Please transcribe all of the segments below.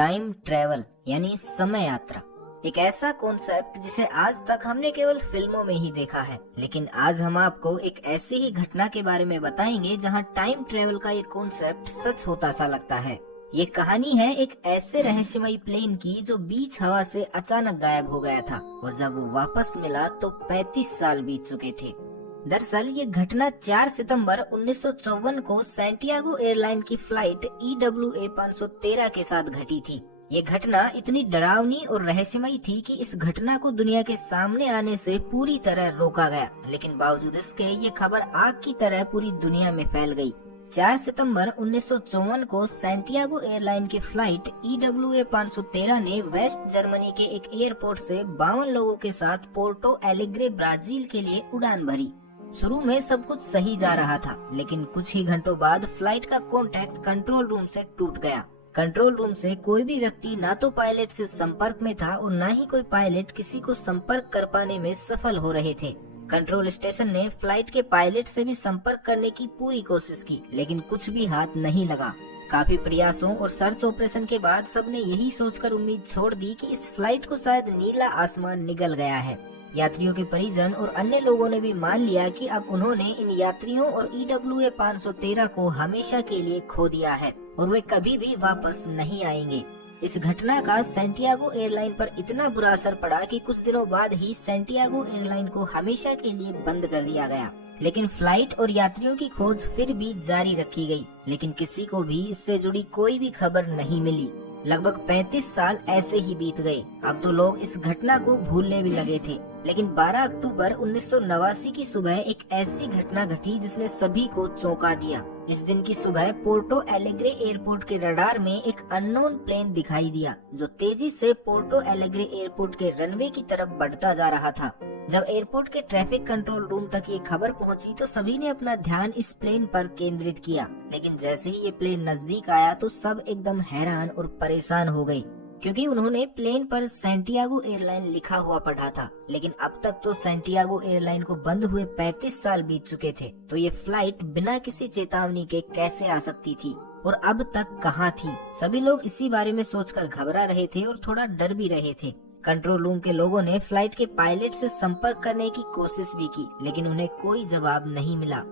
Time travel यानी समय यात्रा एक ऐसा कॉन्सेप्ट जिसे आज तक हमने केवल फिल्मों में ही देखा है, लेकिन आज हम आपको एक ऐसी ही घटना के बारे में बताएंगे जहां टाइम ट्रेवल का ये कॉन्सेप्ट सच होता सा लगता है। ये कहानी है एक ऐसे रहस्यमयी प्लेन की जो बीच हवा से अचानक गायब हो गया था और जब वो वापस मिला तो 35 साल बीत चुके थे। दरअसल ये घटना 4 सितंबर 1954 को सैंटियागो एयरलाइन की फ्लाइट EWA 513 के साथ घटी थी। ये घटना इतनी डरावनी और रहस्यमयी थी कि इस घटना को दुनिया के सामने आने से पूरी तरह रोका गया, लेकिन बावजूद इसके ये खबर आग की तरह पूरी दुनिया में फैल गई। 4 सितंबर 1954 को सैंटियागो एयरलाइन की फ्लाइट EWA 513 ने वेस्ट जर्मनी के एक एयरपोर्ट से 52 लोगों के साथ पोर्टो एलेग्रे ब्राजील के लिए उड़ान भरी। शुरू में सब कुछ सही जा रहा था, लेकिन कुछ ही घंटों बाद फ्लाइट का कांटेक्ट कंट्रोल रूम से टूट गया। कंट्रोल रूम से कोई भी व्यक्ति ना तो पायलट से संपर्क में था और न ही कोई पायलट किसी को संपर्क कर पाने में सफल हो रहे थे। कंट्रोल स्टेशन ने फ्लाइट के पायलट से भी संपर्क करने की पूरी कोशिश की, लेकिन कुछ भी हाथ नहीं लगा। काफी प्रयासों और सर्च ऑपरेशन के बाद सबने यही सोचकर उम्मीद छोड़ दी कि इस फ्लाइट को शायद नीला आसमान निगल गया है। यात्रियों के परिजन और अन्य लोगों ने भी मान लिया कि अब उन्होंने इन यात्रियों और EWA 513 को हमेशा के लिए खो दिया है और वे कभी भी वापस नहीं आएंगे। इस घटना का सैंटियागो एयरलाइन पर इतना बुरा असर पड़ा कि कुछ दिनों बाद ही सैंटियागो एयरलाइन को हमेशा के लिए बंद कर दिया गया। लेकिन फ्लाइट और यात्रियों की खोज फिर भी जारी रखी गई, लेकिन किसी को भी इससे जुड़ी कोई भी खबर नहीं मिली। लगभग 35 साल ऐसे ही बीत गए। अब तो लोग इस घटना को भूलने भी लगे थे, लेकिन 12 अक्टूबर 1989 की सुबह एक ऐसी घटना घटी जिसने सभी को चौंका दिया। इस दिन की सुबह पोर्टो एलेग्रे एयरपोर्ट के रडार में एक अननोन प्लेन दिखाई दिया जो तेजी से पोर्टो एलेग्रे एयरपोर्ट के रनवे की तरफ बढ़ता जा रहा था। जब एयरपोर्ट के ट्रैफिक कंट्रोल रूम तक ये खबर पहुंची तो सभी ने अपना ध्यान इस प्लेन पर केंद्रित किया, लेकिन जैसे ही ये प्लेन नजदीक आया तो सब एकदम हैरान और परेशान हो गए, क्योंकि उन्होंने प्लेन पर सैंटियागो एयरलाइन लिखा हुआ पढ़ा था। लेकिन अब तक तो सैंटियागो एयरलाइन को बंद हुए 35 साल बीत चुके थे, तो ये फ्लाइट बिना किसी चेतावनी के कैसे आ सकती थी और अब तक कहाँ थी। सभी लोग इसी बारे में सोचकर घबरा रहे थे और थोड़ा डर भी रहे थे। कंट्रोल रूम के लोगों ने फ्लाइट के पायलट से संपर्क करने की कोशिश भी की, लेकिन उन्हें कोई जवाब नहीं मिला।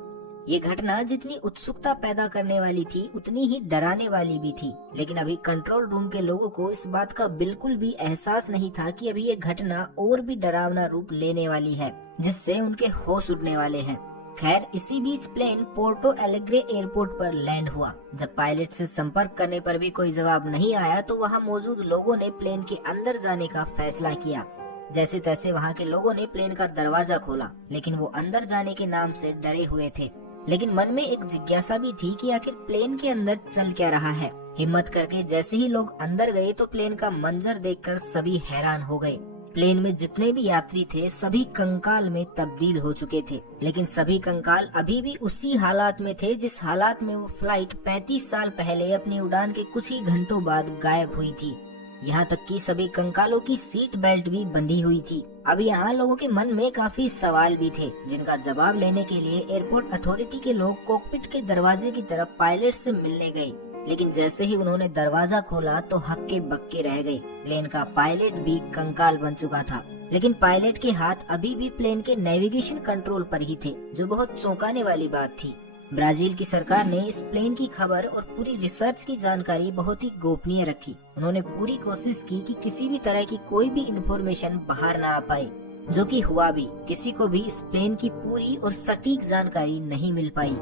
ये घटना जितनी उत्सुकता पैदा करने वाली थी उतनी ही डराने वाली भी थी, लेकिन अभी कंट्रोल रूम के लोगों को इस बात का बिल्कुल भी एहसास नहीं था कि अभी ये घटना और भी डरावना रूप लेने वाली है, जिससे उनके होश उड़ने वाले हैं। खैर, इसी बीच प्लेन पोर्टो एलेग्रे एयरपोर्ट पर लैंड हुआ। जब पायलट से संपर्क करने पर भी कोई जवाब नहीं आया तो वहां मौजूद लोगों ने प्लेन के अंदर जाने का फैसला किया। जैसे तैसे वहां के लोगों ने प्लेन का दरवाजा खोला, लेकिन वो अंदर जाने के नाम से डरे हुए थे। लेकिन मन में एक जिज्ञासा भी थी कि आखिर प्लेन के अंदर चल क्या रहा है। हिम्मत करके जैसे ही लोग अंदर गए तो प्लेन का मंजर देखकर सभी हैरान हो गए। प्लेन में जितने भी यात्री थे सभी कंकाल में तब्दील हो चुके थे, लेकिन सभी कंकाल अभी भी उसी हालात में थे जिस हालात में वो फ्लाइट 35 साल पहले अपनी उड़ान के कुछ ही घंटों बाद गायब हुई थी। यहाँ तक कि सभी कंकालों की सीट बेल्ट भी बंधी हुई थी। अब यहाँ लोगों के मन में काफी सवाल भी थे, जिनका जवाब लेने के लिए एयरपोर्ट अथॉरिटी के लोग कॉकपिट के दरवाजे की तरफ पायलट से मिलने गए, लेकिन जैसे ही उन्होंने दरवाजा खोला तो हक्के बक्के रह गए। प्लेन का पायलट भी कंकाल बन चुका था, लेकिन पायलट के हाथ अभी भी प्लेन के नेविगेशन कंट्रोल पर ही थे, जो बहुत चौंकाने वाली बात थी। ब्राजील की सरकार ने इस प्लेन की खबर और पूरी रिसर्च की जानकारी बहुत ही गोपनीय रखी। उन्होंने पूरी कोशिश की कि किसी भी तरह की कोई भी इंफॉर्मेशन बाहर ना आ पाए, जो कि हुआ भी। किसी को भी इस प्लेन की पूरी और सटीक जानकारी नहीं मिल पाई।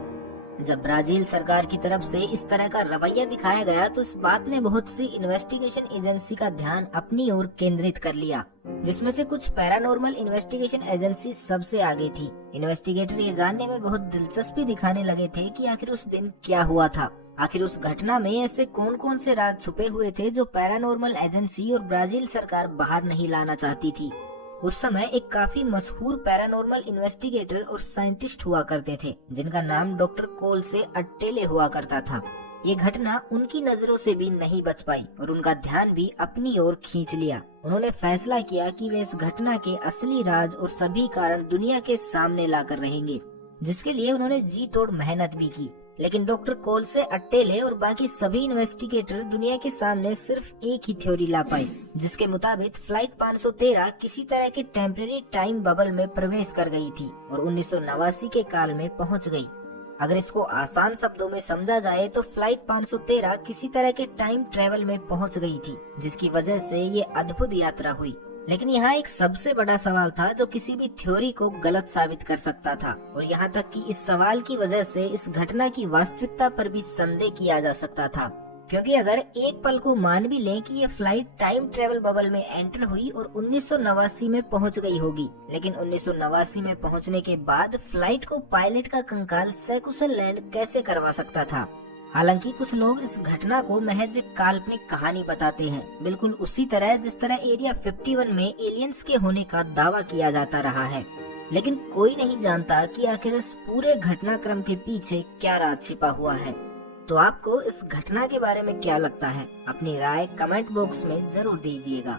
जब ब्राजील सरकार की तरफ से इस तरह का रवैया दिखाया गया तो इस बात ने बहुत सी इन्वेस्टिगेशन एजेंसी का ध्यान अपनी ओर केंद्रित कर लिया, जिसमें से कुछ पैरानॉर्मल इन्वेस्टिगेशन एजेंसी सबसे आगे थी। इन्वेस्टिगेटर ये जानने में बहुत दिलचस्पी दिखाने लगे थे कि आखिर उस दिन क्या हुआ था। आखिर उस घटना में ऐसे कौन कौन से राज छुपे हुए थे जो पैरानॉर्मल एजेंसी और ब्राजील सरकार बाहर नहीं लाना चाहती थी। उस समय एक काफी मशहूर पैरानॉर्मल इन्वेस्टिगेटर और साइंटिस्ट हुआ करते थे, जिनका नाम डॉक्टर कोल से अट्टेले हुआ करता था। ये घटना उनकी नजरों से भी नहीं बच पाई और उनका ध्यान भी अपनी ओर खींच लिया। उन्होंने फैसला किया कि वे इस घटना के असली राज और सभी कारण दुनिया के सामने लाकर रहेंगे, जिसके लिए उन्होंने जी तोड़ मेहनत भी की। लेकिन डॉक्टर कोल्से, अट्टेले और बाकी सभी इन्वेस्टिगेटर दुनिया के सामने सिर्फ एक ही थ्योरी ला पाए, जिसके मुताबिक फ्लाइट 513 किसी तरह के टेम्परेरी टाइम बबल में प्रवेश कर गई थी और 1989 के काल में पहुंच गई। अगर इसको आसान शब्दों में समझा जाए तो फ्लाइट 513 किसी तरह के टाइम ट्रेवल में पहुंच गई थी, जिसकी वजह से ये अद्भुत यात्रा हुई। लेकिन यहाँ एक सबसे बड़ा सवाल था जो किसी भी थ्योरी को गलत साबित कर सकता था, और यहाँ तक कि इस सवाल की वजह से इस घटना की वास्तविकता पर भी संदेह किया जा सकता था। क्योंकि अगर एक पल को मान भी लें कि ये फ्लाइट टाइम ट्रेवल बबल में एंटर हुई और 1989 में पहुंच गई होगी, लेकिन 1989 में पहुंचने के बाद फ्लाइट को पायलट का कंकाल सकुशल लैंड कैसे करवा सकता था। हालांकि कुछ लोग इस घटना को महज एक काल्पनिक कहानी बताते हैं, बिल्कुल उसी तरह जिस तरह एरिया 51 में एलियंस के होने का दावा किया जाता रहा है। लेकिन कोई नहीं जानता कि आखिर इस पूरे घटनाक्रम के पीछे क्या राज छिपा हुआ है। तो आपको इस घटना के बारे में क्या लगता है? अपनी राय कमेंट बॉक्स में जरूर दीजिएगा।